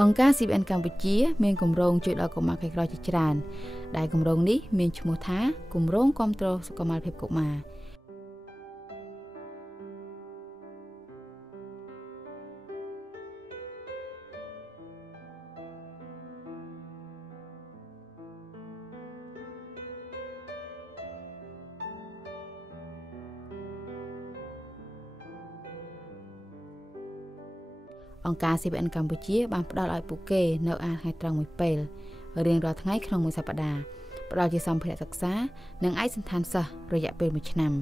អង្គការ CBN កម្ពុជាមានគម្រោងជួយដល់កុមារក្រីក្រជាច្រើនដែលគម្រោងនេះមានឈ្មោះថាគម្រោងគាំទ្រសុខុមាលភាពកុមារអង្គការ CBN កម្ពុជាបានផ្ដល់ឲ្យពួកគេនៅអាហារថ្ងៃត្រង់មួយពេលរៀងរាល់ថ្ងៃក្នុងមួយសប្តាហ៍ផ្ដល់ជាសម្ភារៈសិក្សានិងឯកសណ្ឋានសិស្សរយៈពេល1ឆ្នាំ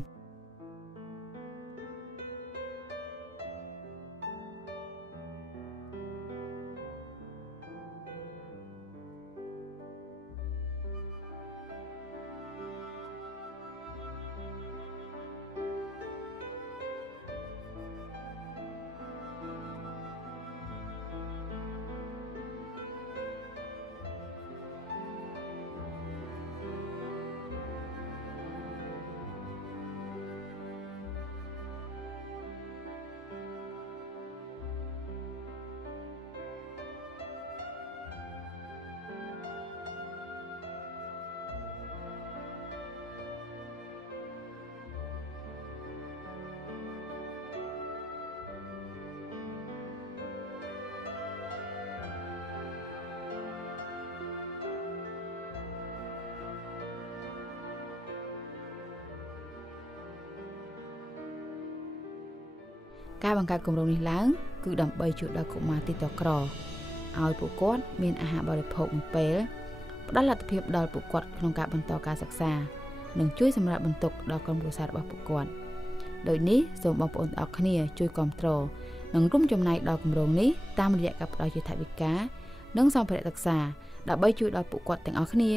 ការបង្កើតគម្រោងនេះឡើងគឺដើម្បីជួយដល់កុមារទីតក្រឲ្យពួកគាត់មានអាហារបរិភោគមួយពេលផ្ដល់លទ្ធភាពដល់ពួកគាត់ក្នុងការបន្តការសិក្សានិងជួយសម្រាប់បន្ទុកដល់ក្រុមគ្រួសាររបស់ពួកគាត់ដោយនេះសូមបងប្អូនទាំងអស់គ្នាជួយគាំទ្រនិងរួមចំណែកដល់គម្រោងនេះតាមរយៈការផ្ដល់ជាថវិកានិងសម្ភារៈសិក្សាដើម្បីជួយដល់ពួកគាត់ទាំងអស់គ្នា